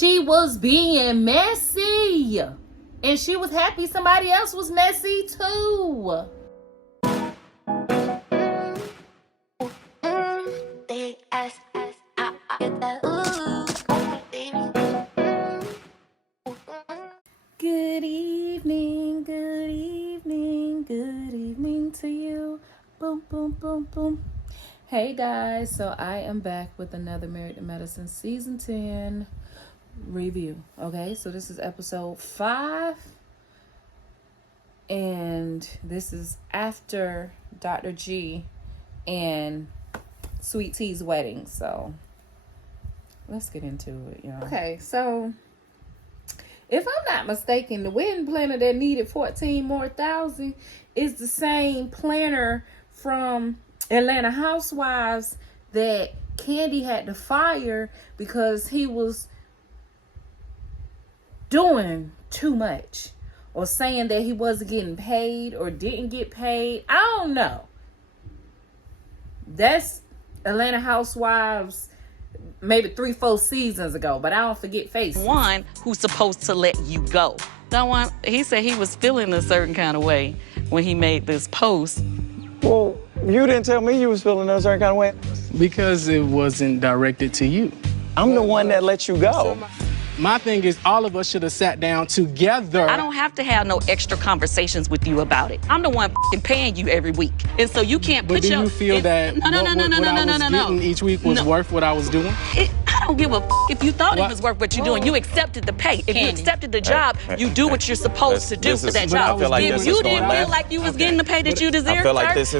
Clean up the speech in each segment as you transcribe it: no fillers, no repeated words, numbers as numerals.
She was being messy. And she was happy somebody else was messy too. Good evening, good evening, good evening to you. Boom, boom, boom, boom. Hey guys, so I am back with another Married to Medicine Season 10 review. Okay, so this is episode 5. And this is after Dr. G and Sweet Tea's wedding. So let's get into it, y'all. Okay, so if I'm not mistaken, the wedding planner that needed 14 more thousand is the same planner from Atlanta Housewives that Candy had to fire because he was doing too much or saying that he wasn't getting paid or didn't get paid. I don't know. That's Atlanta Housewives maybe 3-4 seasons ago, but I don't forget faces. One who's supposed to let you go. That one, he said he was feeling a certain kind of way when he made this post. Well, you didn't tell me you was feeling a certain kind of way. Because it wasn't directed to you. I'm the one that let you go. My thing is, all of us should have sat down together. I don't have to have no extra conversations with you about it. I'm the one paying you every week. And so you can't But put do you feel that what I was getting each week was worth what I was doing? I don't give a if you thought it was worth what you're doing. You accepted the pay. If you accepted the job, you do what you're supposed to do for that job. If you didn't feel like you was getting the pay that you deserved,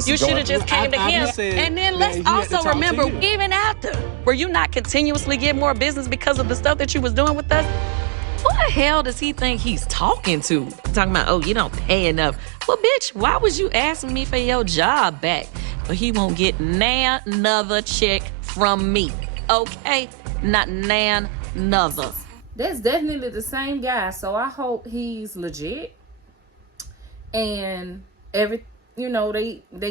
you should have just came to him. And then let's also remember, even after, were you not continuously getting more business because of the stuff that you was doing with us? Who the hell does he think he's talking to? Talking about, oh, you don't pay enough. Well, bitch, why was you asking me for your job back? But he won't get another check from me. Okay? Not another. That's definitely the same guy, so I hope he's legit. And they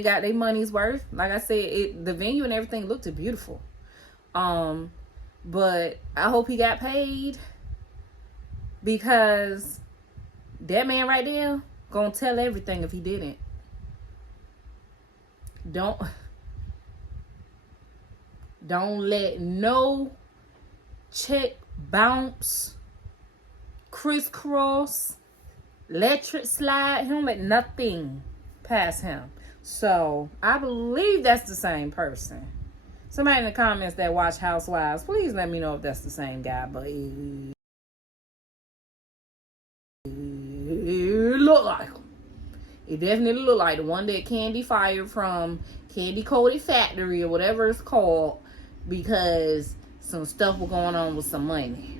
got their money's worth. Like I said, the venue and everything looked beautiful. But I hope he got paid, because that man right there gonna tell everything if he didn't. Don't let no check bounce, crisscross, electric slide. He don't let nothing pass him. So I believe that's the same person. Somebody in the comments that watch Housewives, please let me know if that's the same guy. But it looked like him. It definitely looked like the one that Candy fired from Candy Coated Factory or whatever it's called, because some stuff was going on with some money.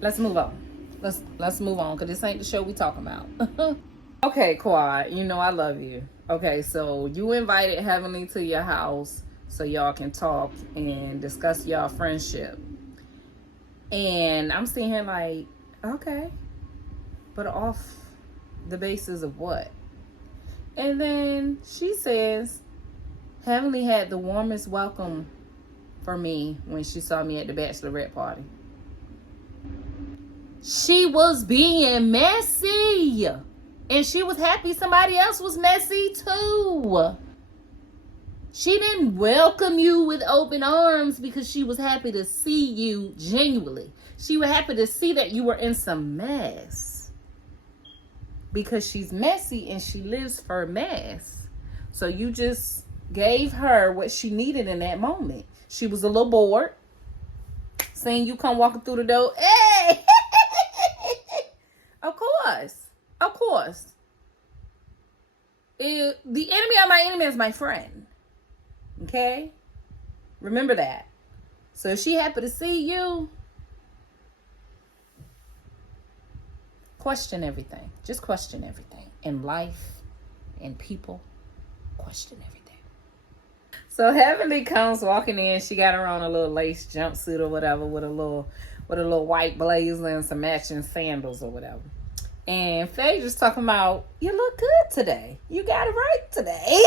Let's move on. Let's move on, because this ain't the show we talking about. Okay, Quad, you know I love you. Okay, so you invited Heavenly to your house so y'all can talk and discuss y'all friendship. And I'm sitting here like, okay, but off the basis of what? And then she says, Heavenly had the warmest welcome for me when she saw me at the Bachelorette party. She was being messy. And she was happy somebody else was messy too. She didn't welcome you with open arms because she was happy to see you genuinely. She was happy to see that you were in some mess. Because she's messy and she lives for mess. So you just gave her what she needed in that moment. She was a little bored. Seeing you come walking through the door. Hey! Of course. Of course. The enemy of my enemy is my friend. Okay? Remember that. So if she happy to see you, question everything. Just question everything. In life, in people, question everything. So Heavenly comes walking in. She got her on a little lace jumpsuit or whatever with a little white blazer and some matching sandals or whatever. And Phaedra's talking about, you look good today. You got it right today.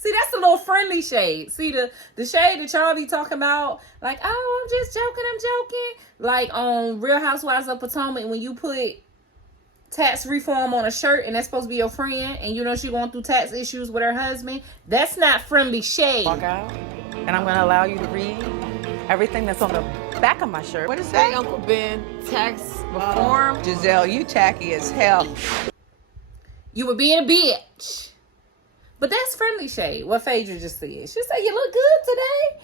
See, that's a little friendly shade. See, the shade that y'all be talking about, like, oh, I'm just joking, I'm joking. Like on Real Housewives of Potomac, when you put tax reform on a shirt and that's supposed to be your friend, and you know she going through tax issues with her husband, that's not friendly shade. Walk out, and I'm going to allow you to read everything that's on the back of my shirt. What is that, Uncle Ben? Tax reform? Giselle, you tacky as hell. You were being a bitch. But that's friendly shade, what Phaedra just said. She said, you look good today.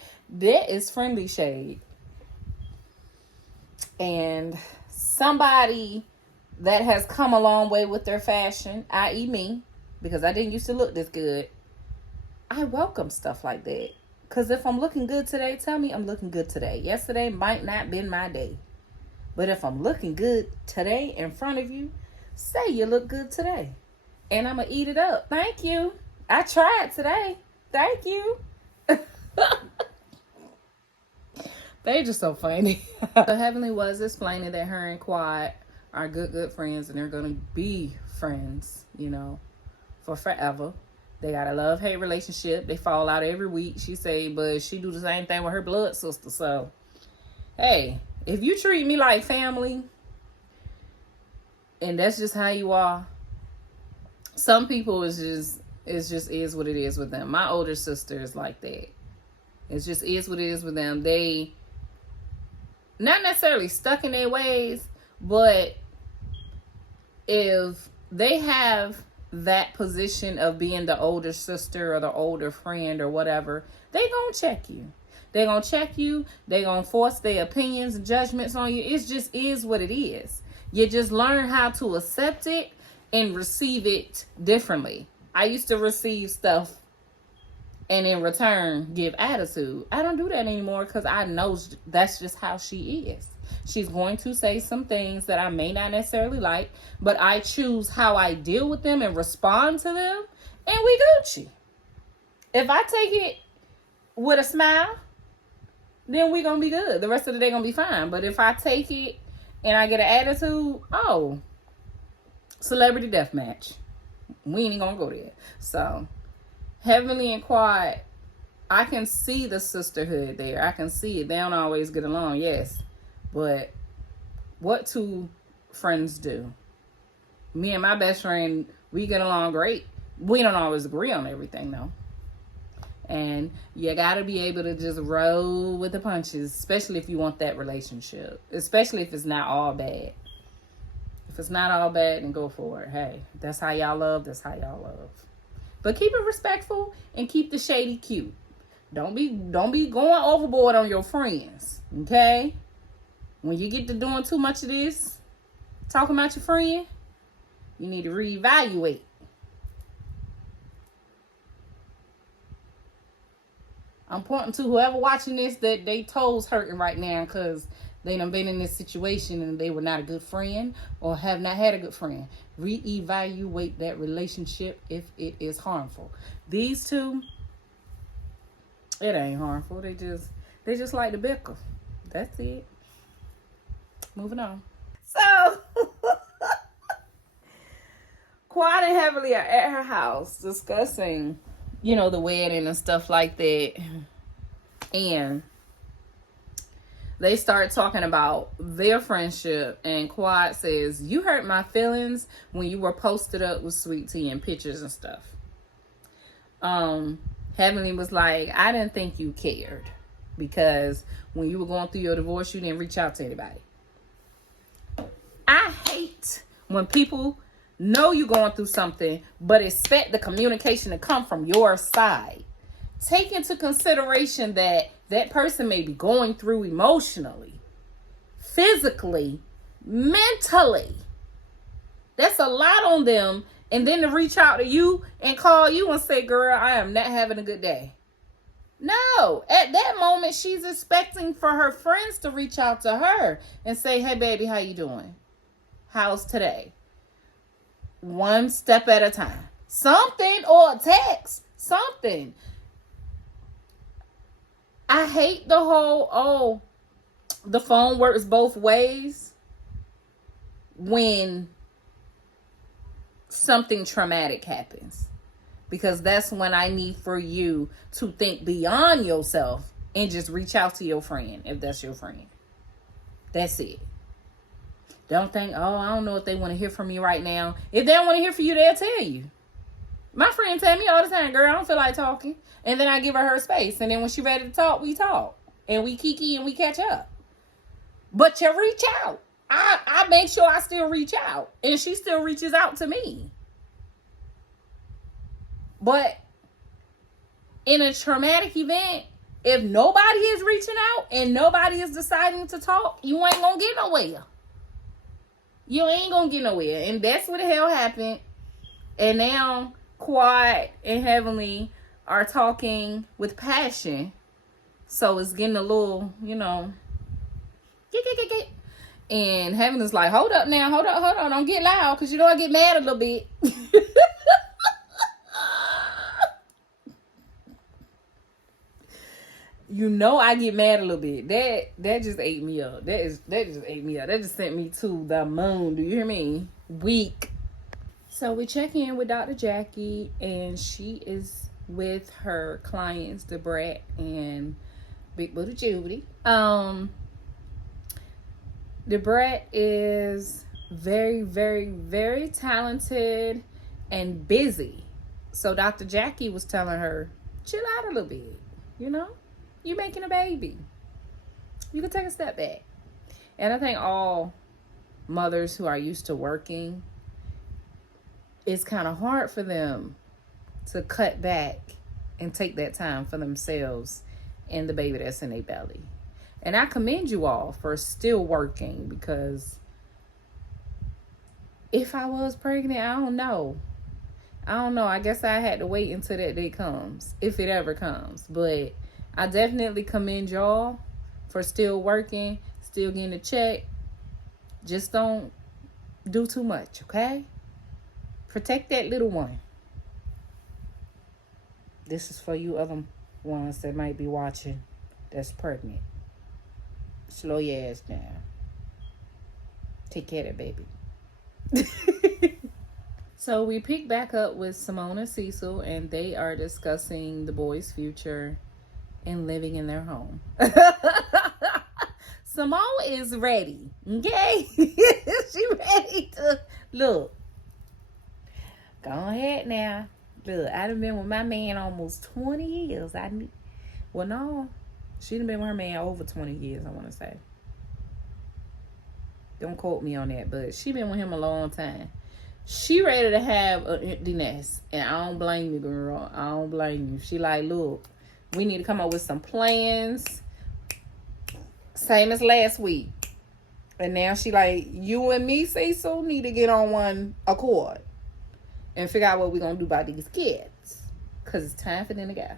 That is friendly shade. And somebody that has come a long way with their fashion, i.e. me, because I didn't used to look this good, I welcome stuff like that. Because if I'm looking good today, tell me I'm looking good today. Yesterday might not been my day. But if I'm looking good today in front of you, say you look good today. And I'm going to eat it up. Thank you. I tried today. Thank you. They just so funny. So Heavenly was explaining that her and Quad are good friends, and they're going to be friends, you know, for forever. They got a love-hate relationship. They fall out every week, she say, but she do the same thing with her blood sister. So, hey, if you treat me like family, and that's just how you are, some people is what it is with them. My older sister is like that. It just is what it is with them. They not necessarily stuck in their ways, but if they have that position of being the older sister or the older friend or whatever, they gonna check you. They gonna check you. They gonna force their opinions and judgments on you. It just is what it is. You just learn how to accept it and receive it differently. I used to receive stuff and in return give attitude. I don't do that anymore because I know that's just how she is. She's going to say some things that I may not necessarily like, but I choose how I deal with them and respond to them, and we Gucci. If I take it with a smile, then we gonna be good. The rest of the day gonna be fine. But if I take it and I get an attitude, oh, celebrity deathmatch. We ain't gonna go there. So, Heavenly and Quad, I can see the sisterhood there. I can see it. They don't always get along, yes. But what two friends do? Me and my best friend, we get along great. We don't always agree on everything, though. And you got to be able to just roll with the punches, especially if you want that relationship. Especially if it's not all bad. If it's not all bad, then go for it. Hey, that's how y'all love. That's how y'all love. But keep it respectful and keep the shady cute. Don't be going overboard on your friends, okay? When you get to doing too much of this, talking about your friend, you need to reevaluate. I'm pointing to whoever watching this that they toes hurting right now because they done been in this situation and they were not a good friend or have not had a good friend. Reevaluate that relationship if it is harmful. These two, it ain't harmful. They just like to bicker. That's it. Moving on. So, Quad and Heavenly are at her house discussing, you know, the wedding and stuff like that. And they start talking about their friendship. And Quad says, you hurt my feelings when you were posted up with SweetTea and pictures and stuff. Heavenly was like, I didn't think you cared. Because when you were going through your divorce, you didn't reach out to anybody. I hate when people know you're going through something, but expect the communication to come from your side. Take into consideration that that person may be going through emotionally, physically, mentally. That's a lot on them. And then to reach out to you and call you and say, girl, I am not having a good day. No, at that moment, she's expecting for her friends to reach out to her and say, hey, baby, how you doing? How's today? One step at a time. Something, or a text. Something. I hate the whole, the phone works both ways when something traumatic happens. Because that's when I need for you to think beyond yourself and just reach out to your friend, if that's your friend. That's it. Don't think, oh, I don't know if they want to hear from you right now. If they don't want to hear from you, they'll tell you. My friend tell me all the time, girl, I don't feel like talking. And then I give her space. And then when she's ready to talk, we talk. And we kiki and we catch up. But you reach out. I make sure I still reach out. And she still reaches out to me. But in a traumatic event, if nobody is reaching out and nobody is deciding to talk, you ain't gonna get nowhere. You ain't gonna get nowhere. And that's what the hell happened. And now Quad and Heavenly are talking with passion. So it's getting a little, you know, and Heavenly's like, hold up now, hold on, don't get loud, because you know I get mad a little bit. You know I get mad a little bit. That just ate me up. That just ate me up. That just sent me to the moon. Do you hear me? Weak. So we check in with Dr. Jackie, and she is with her clients, Debrat and Big Booty Judy. Debrat is very, very, very talented and busy. So Dr. Jackie was telling her, chill out a little bit, you know? You're making a baby. You can take a step back. And I think all mothers who are used to working, it's kind of hard for them to cut back and take that time for themselves and the baby that's in their belly. And I commend you all for still working, because if I was pregnant, I don't know. I guess I had to wait until that day comes, if it ever comes. But I definitely commend y'all for still working, still getting a check. Just don't do too much, okay? Protect that little one. This is for you other ones that might be watching that's pregnant. Slow your ass down. Take care of that baby. So we pick back up with Simone and Cecil, and they are discussing the boys' future and living in their home. Simone is ready, okay? She ready to look. Go ahead now. Look, I done been with my man almost 20 years. Well, no. She done been with her man over 20 years, I want to say. Don't quote me on that, but she been with him a long time. She ready to have an empty nest. And I don't blame you, girl. I don't blame you. She like, look, we need to come up with some plans. Same as last week. And now she like, you and me, Cecil, need to get on one accord and figure out what we're going to do about these kids. Because it's time for them to go.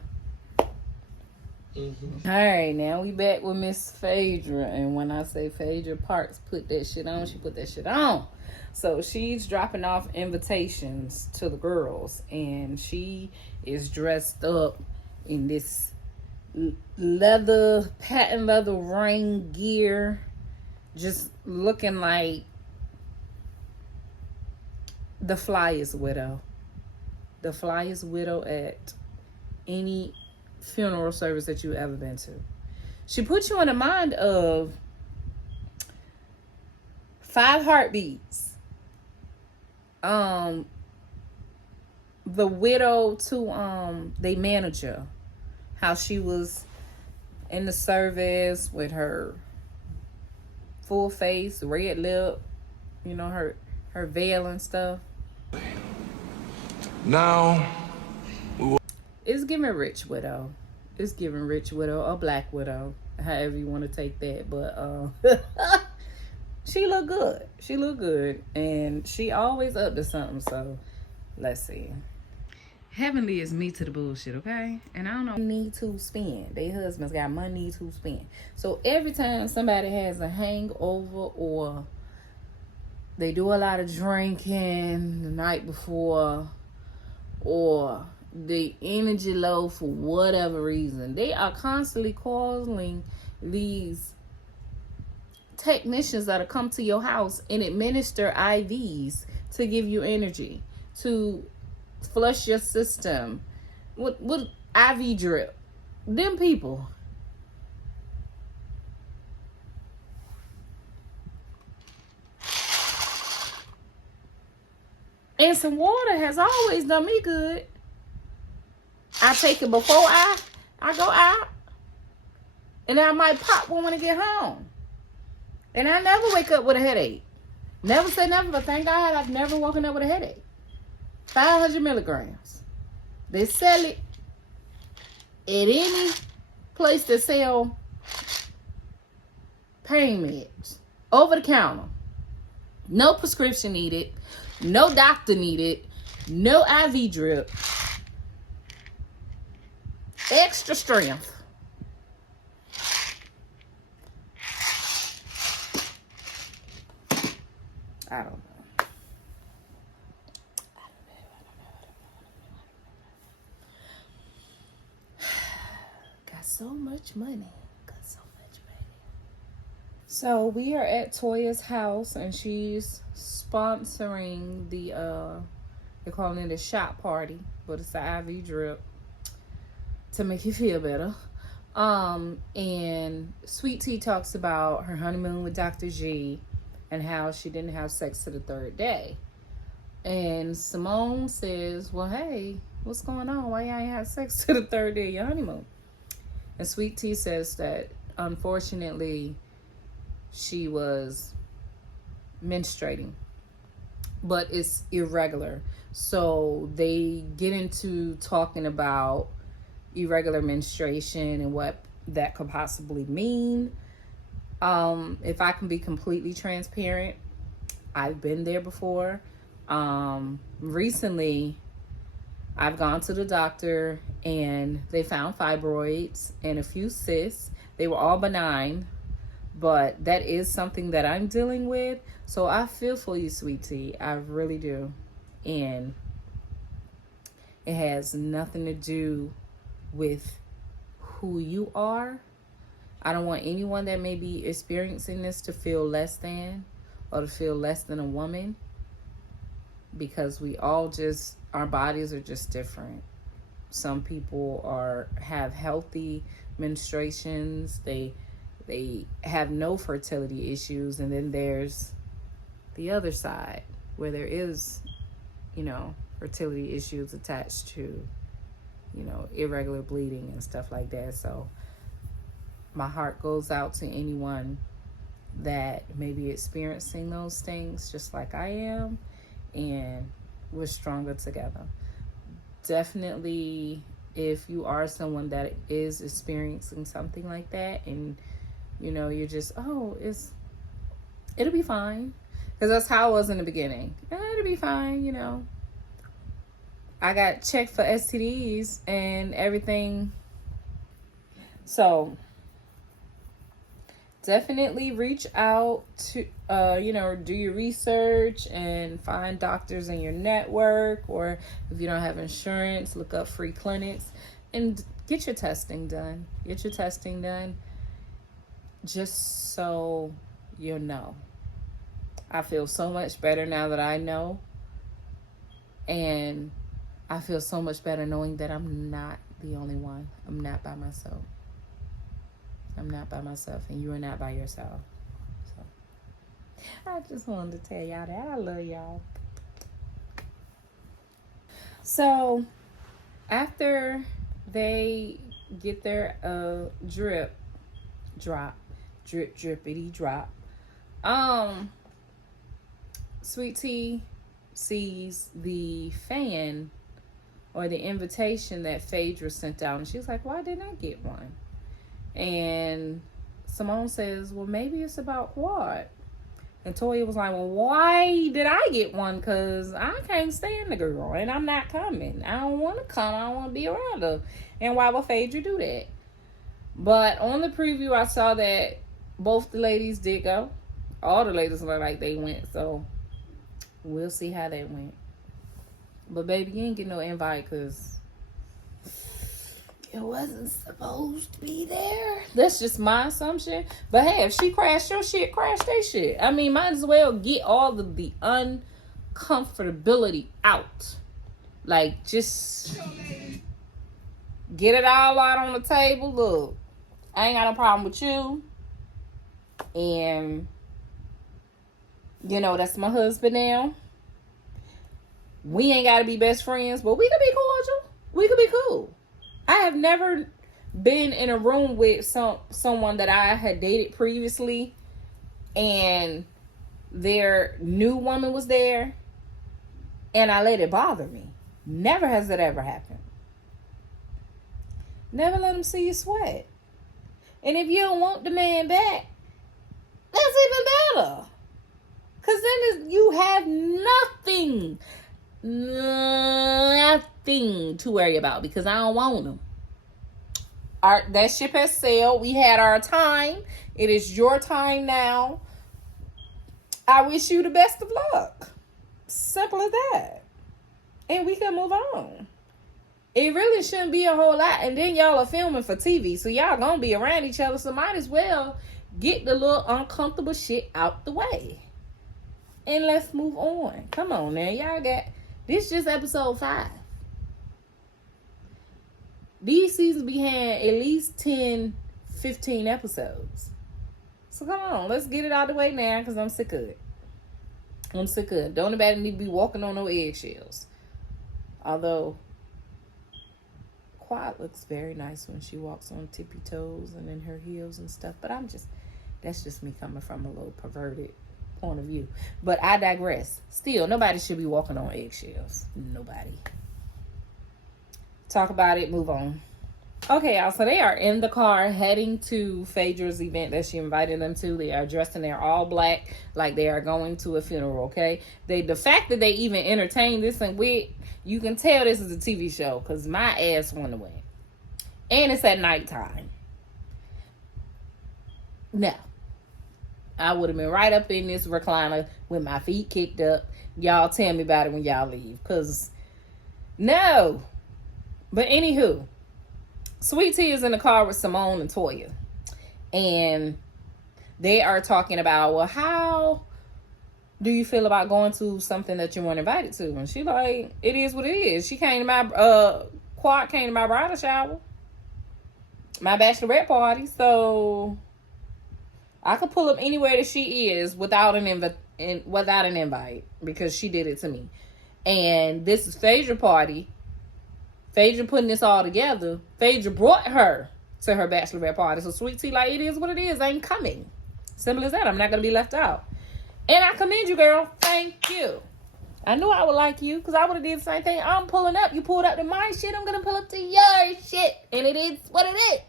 Mm-hmm. All right, now we back with Miss Phaedra. And when I say Phaedra Parks put that shit on, she put that shit on. So she's dropping off invitations to the girls. And she is dressed up in this patent leather rain gear. Just looking like the flyest widow. The flyest widow at any funeral service that you've ever been to. She puts you in the mind of 5 Heartbeats. The widow to they manager. How she was in the service with her full face, red lip, you know, her veil and stuff. Now, it's giving rich widow. It's giving rich widow or black widow, however you want to take that. But she look good. She look good, and she always up to something. So let's see. Heavenly is me to the bullshit, okay? And I don't know, need to spend. They husbands got money to spend. So every time somebody has a hangover or they do a lot of drinking the night before, or the energy low for whatever reason, they are constantly calling these technicians that'll come to your house and administer IVs to give you energy, to flush your system with IV drip. Them people. And some water has always done me good. I take it before I go out. And I might pop one when I get home. And I never wake up with a headache. Never say never, but thank God I've never woken up with a headache. 500 milligrams. They sell it at any place that sell pain meds. Over the counter. No prescription needed. No doctor needed. No IV drip. Extra strength. I don't know. Got so much money. So we are at Toya's house and she's sponsoring the they're calling it a shot party, but it's an IV drip to make you feel better. And Sweet Tea talks about her honeymoon with Dr. G and how she didn't have sex to the third day. And Simone says, well, hey, what's going on? Why y'all ain't have sex to the third day of your honeymoon? And Sweet Tea says that, unfortunately, she was menstruating, but it's irregular. So they get into talking about irregular menstruation and what that could possibly mean. If I can be completely transparent, I've been there before. Recently, I've gone to the doctor and they found fibroids and a few cysts. They were all benign, but that is something that I'm dealing with. So I feel for you, Sweet Tea. I really do. And it has nothing to do with who you are. I don't want anyone that may be experiencing this to feel less than or to feel less than a woman, because we all just, our bodies are just different. Some people have healthy menstruations. They have no fertility issues. And then there's the other side where there is, fertility issues attached to, irregular bleeding and stuff like that. So my heart goes out to anyone that may be experiencing those things just like I am, and we're stronger together. Definitely, if you are someone that is experiencing something like that and you're just, it'll be fine, because that's how I was in the beginning. It'll be fine. I got checked for STDs and everything. So definitely reach out to, do your research and find doctors in your network, or if you don't have insurance, look up free clinics and get your testing done. Just so you know. I feel so much better now that I know. And I feel so much better knowing that I'm not the only one. I'm not by myself. And you are not by yourself. So I just wanted to tell y'all that I love y'all. So after they get their drippity drop, Sweet Tea sees the fan or the invitation that Phaedra sent out, and she's like, why didn't I get one? And Simone says, well, maybe it's about Quad. And Toya was like, well, why did I get one? Because I can't stand the girl, and I'm not coming. I don't want to come. I don't want to be around her. And why would Phaedra do that? But on the preview, I saw that both the ladies did go. All the ladies look like they went, so we'll see how that went. But baby, you ain't get no invite because it wasn't supposed to be there. That's just my assumption. But hey, if she crashed your shit, crash their shit. I mean, might as well get all of the uncomfortability out. Like, just get it all out on the table. Look, I ain't got no problem with you. And, you know, that's my husband now. We ain't got to be best friends, but we could be cordial. We could be cool. I have never been in a room with someone that I had dated previously and their new woman was there and I let it bother me. Never has that ever happened. Never let them see you sweat. And if you don't want the man back, that's even better. Because then you have nothing to worry about because I don't want them. That ship has sailed. We had our time. It is your time now. I wish you the best of luck. Simple as that. And we can move on. It really shouldn't be a whole lot. And then y'all are filming for TV. So y'all gonna be around each other. So might as well get the little uncomfortable shit out the way. And let's move on. Come on now. Y'all got... This just episode 5. These seasons be had at least 10, 15 episodes. So come on, let's get it out of the way now because I'm sick of it. I'm sick of it. Don't nobody need to be walking on no eggshells. Although, Quiet looks very nice when she walks on tippy toes and in her heels and stuff. But that's just me coming from a little perverted point of view. But I digress. Still, nobody should be walking on eggshells. Nobody. Talk about it, move on. Okay, y'all, so they are in the car heading to Phaedra's event that she invited them to. They are dressed in their all black like they are going to a funeral, okay? The fact that they even entertained this and you can tell this is a TV show because my ass went away. And it's at nighttime. No. I would have been right up in this recliner with my feet kicked up. Y'all tell me about it when y'all leave. Because, no. But anywho, SweetTea is in the car with Simone and Toya. And they are talking about, well, how do you feel about going to something that you weren't invited to? And she like, it is what it is. She came to my, Quad came to my bridal shower. My bachelorette party. So I could pull up anywhere that she is without an invite because she did it to me. And this is Phaedra party. Phaedra putting this all together. Phaedra brought her to her bachelorette party. So SweetTea like, it is what it is. I ain't coming. Simple as that. I'm not going to be left out. And I commend you, girl. Thank you. I knew I would like you because I would have did the same thing. I'm pulling up. You pulled up to my shit. I'm going to pull up to your shit. And it is what it is.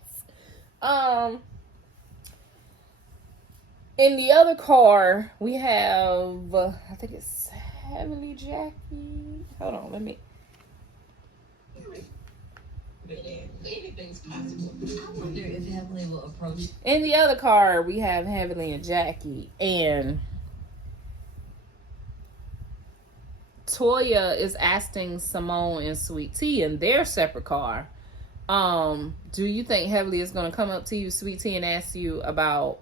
In the other car, we have, I think it's Heavenly Jackie. Hold on, let me. Anything's possible. I wonder if Heavenly will approach. In the other car, we have Heavenly and Jackie, and Toya is asking Simone and SweetTea in their separate car. Do you think Heavenly is going to come up to you, SweetTea, and ask you about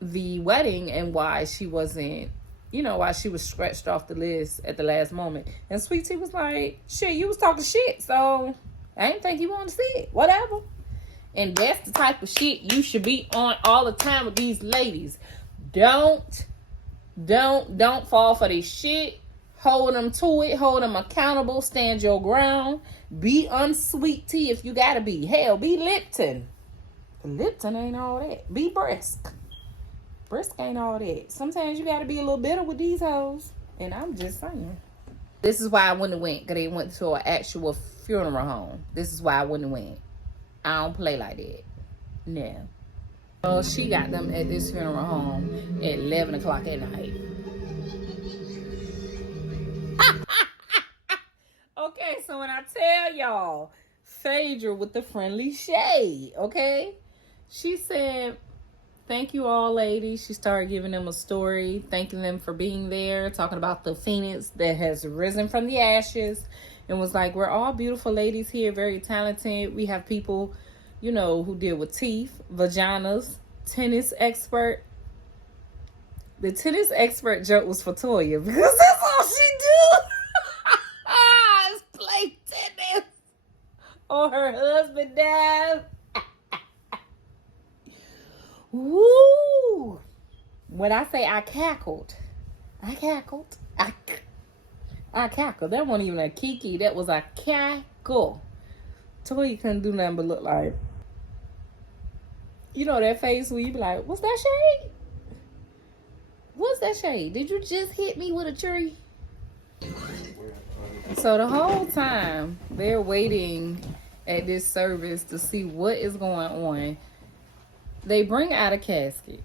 the wedding and why she wasn't, why she was scratched off the list at the last moment? And SweetTea was like, shit, you was talking shit, so I didn't think you wanted to see it. Whatever. And that's the type of shit you should be on all the time with these ladies. Don't fall for this shit. Hold them to it. Hold them accountable. Stand your ground. Be unsweet-tea if you gotta be. Hell, be Lipton. Lipton ain't all that. Be brisk. Brisk ain't all that. Sometimes you gotta be a little bitter with these hoes. And I'm just saying. This is why I wouldn't have went. Because they went to an actual funeral home. This is why I wouldn't have went. I don't play like that. No. Well, she got them at this funeral home at 11 o'clock at night. Okay, so when I tell y'all, Phaedra with the friendly shade, okay? She said, thank you all, ladies. She started giving them a story, thanking them for being there, talking about the phoenix that has risen from the ashes, and was like, we're all beautiful ladies here, very talented. We have people, who deal with teeth, vaginas, tennis expert. The tennis expert joke was for Toya because that's all she do. It's Woo! When I say I cackled. I cackled. That wasn't even a kiki. That was a cackle. Toya couldn't do nothing but look like, you know that face where you be like, what's that shade? What's that shade? Did you just hit me with a tree? So the whole time they're waiting at this service to see what is going on, they bring out a casket.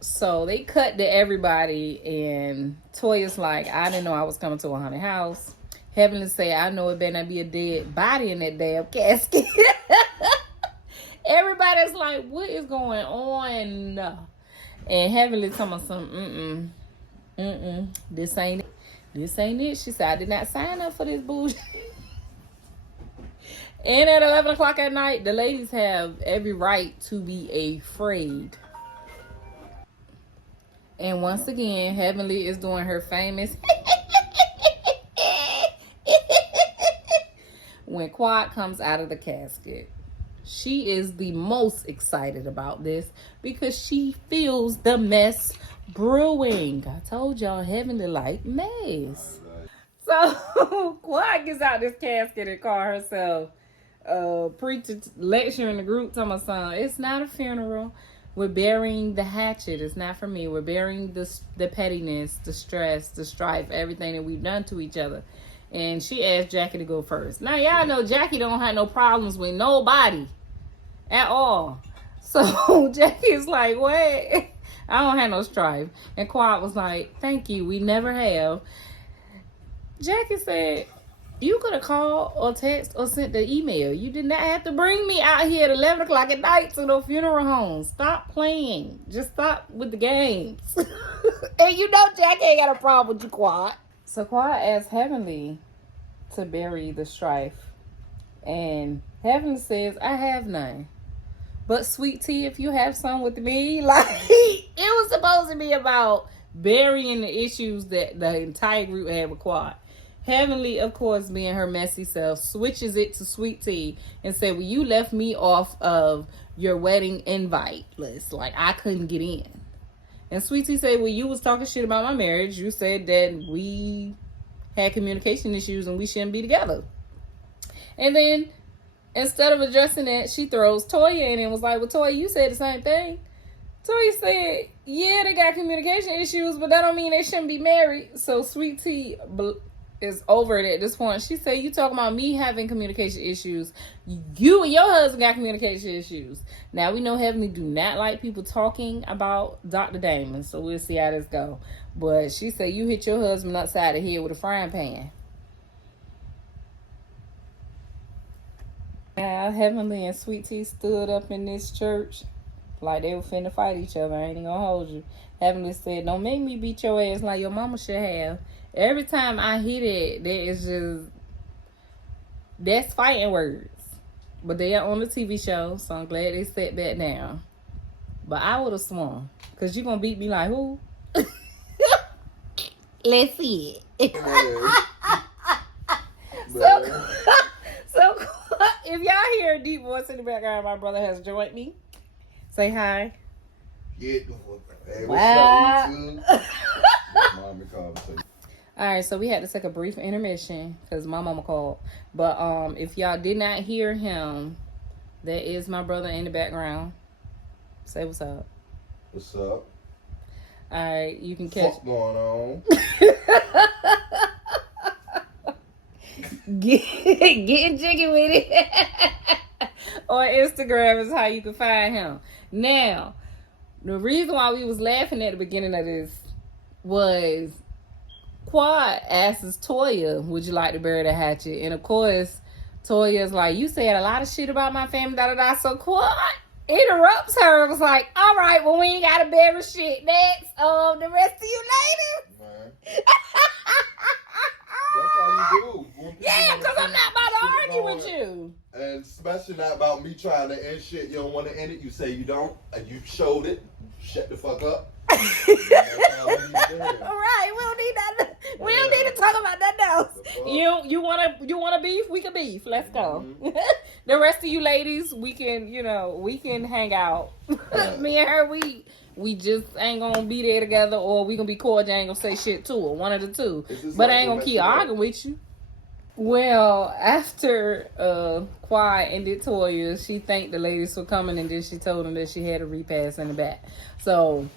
So they cut to everybody, and Toya's like, I didn't know I was coming to a haunted house. Heavenly say, I know it better not be a dead body in that damn casket. Everybody's like, what is going on? And Heavenly telling me something, this ain't it. She said, I did not sign up for this bullshit. And at 11 o'clock at night, the ladies have every right to be afraid. And once again, Heavenly is doing her famous when Quad comes out of the casket. She is the most excited about this because she feels the mess brewing. I told y'all, Heavenly like mess. So Quad gets out this casket and call herself preacher, lecturing the group, telling my son, it's not a funeral. We're burying the hatchet. It's not for me. We're burying the pettiness, the stress, the strife, everything that we've done to each other. And she asked Jackie to go first. Now, y'all know Jackie don't have no problems with nobody at all. So Jackie is like, what? I don't have no strife. And Quad was like, thank you. We never have. Jackie said, you could have called or text or sent the email. You did not have to bring me out here at 11 o'clock at night to the funeral home. Stop playing. Just stop with the games. And you know Jackie ain't got a problem with you, Quad. So Quad asked Heavenly to bury the strife. And Heavenly says, I have none. But Sweet Tea, if you have some with me, like, it was supposed to be about burying the issues that the entire group had with Quad. Heavenly, of course, being her messy self, switches it to Sweet Tea and said, well, you left me off of your wedding invite list. Like, I couldn't get in. And Sweet Tea said, well, you was talking shit about my marriage. You said that we had communication issues and we shouldn't be together. And then, instead of addressing that, she throws Toya in and was like, well, Toya, you said the same thing. Toya said, yeah, they got communication issues, but that don't mean they shouldn't be married. So Sweet Tea is over it at this point. She said, you talking about me having communication issues. You and your husband got communication issues. Now, we know Heavenly do not like people talking about Dr. Damon, so we'll see how this go. But she said, you hit your husband upside the head with a frying pan. Now, Heavenly and Sweet Tea stood up in this church like they were finna fight each other. I ain't gonna hold you. Heavenly said, don't make me beat your ass like your mama should have. Every time I hit it, there is just, that's fighting words. But they are on the TV show, so I'm glad they sat back down. But I would have swung. Because you're going to beat me like who? Let's see it. So if y'all hear a deep voice in the background, my brother has joined me. Say hi. Hey, what's up, YouTube? Mommy called. All right, so we had to take a brief intermission because my mama called. But if y'all did not hear him, that is my brother in the background. Say what's up. What's up? All right, you can catch. What's going on? Getting jiggy with it. On Instagram is how you can find him. Now, the reason why we was laughing at the beginning of this was Quad asks Toya, would you like to bury the hatchet? And of course, Toya's like, you said a lot of shit about my family, da-da-da. So Quad interrupts her and was like, all right, well, we ain't got to bury shit. Next, the rest of you ladies. Man. That's how you do. Yeah, because I'm not about to argue with you. And especially not about me trying to end shit. You don't want to end it. You say you don't. And you showed it. Shut the fuck up. All right, we don't need that. We don't need to talk about that now. You wanna beef? We can beef. Let's go. the rest of you ladies, we can hang out. Me and her, we just ain't gonna be there together, or we gonna be cordial, ain't gonna say shit to her, one of the two. But I ain't gonna keep arguing with you. Well, after Quiet ended Toya, she thanked the ladies for coming, and then she told them that she had a repass in the back. So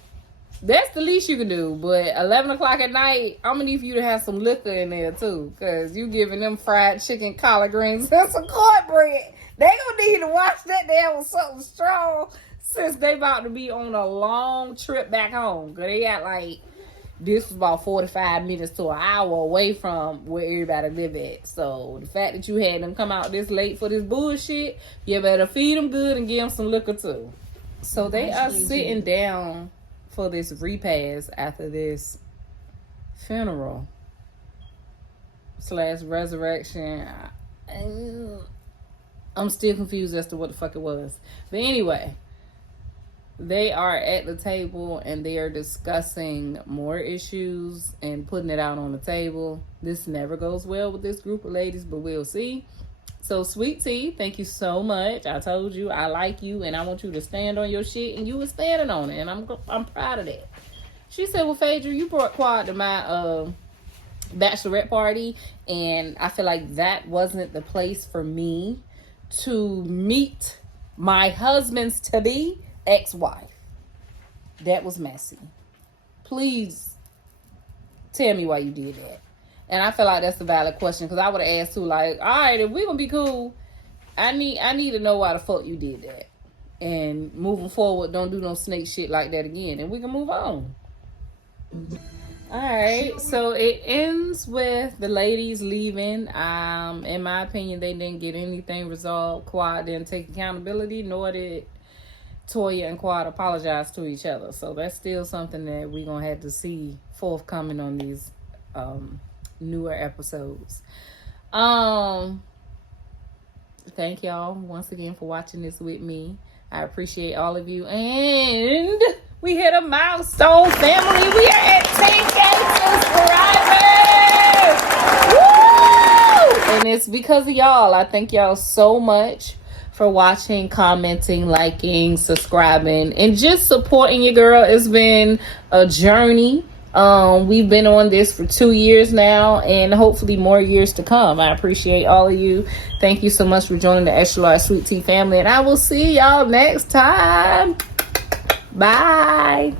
that's the least you can do. But 11 o'clock at night, I'm gonna need for you to have some liquor in there too, because you giving them fried chicken, collard greens, and some cornbread. They gonna need to watch that down with something strong, since they about to be on a long trip back home. Because they got like, this was about 45 minutes to an hour away from where everybody live at. So the fact that you had them come out this late for this bullshit, you better feed them good and give them some liquor too. So they are sitting down for this repast after this funeral / resurrection. I'm still confused as to what the fuck it was. But anyway, they are at the table and they are discussing more issues and putting it out on the table. This never goes well with this group of ladies, but we'll see. So SweetTea, thank you so much. I told you I like you and I want you to stand on your shit, and you were standing on it, and I'm proud of that. She said, well, Phaedra, you brought Quad to my bachelorette party, and I feel like that wasn't the place for me to meet my husband's to-be ex-wife. That was messy. Please tell me why you did that. And I feel like that's a valid question, because I would have asked too, like, all right, if we gonna be cool, I need to know why the fuck you did that. And moving forward, don't do no snake shit like that again, and we can move on. Alright, so it ends with the ladies leaving. In my opinion, they didn't get anything resolved. Quad didn't take accountability, nor did Toya and Quad apologize to each other. So that's still something that we're going to have to see forthcoming on these newer episodes. Thank y'all once again for watching this with me. I appreciate all of you. And we hit a milestone, family. We are at 10K subscribers. Woo! And it's because of y'all. I thank y'all so much for watching, commenting, liking, subscribing, and just supporting your girl. It's been a journey. We've been on this for 2 years now, and hopefully more years to come. I appreciate all of you. Thank you so much for joining the Xtra.Lrg.SweetTea family, and I will see y'all next time. Bye.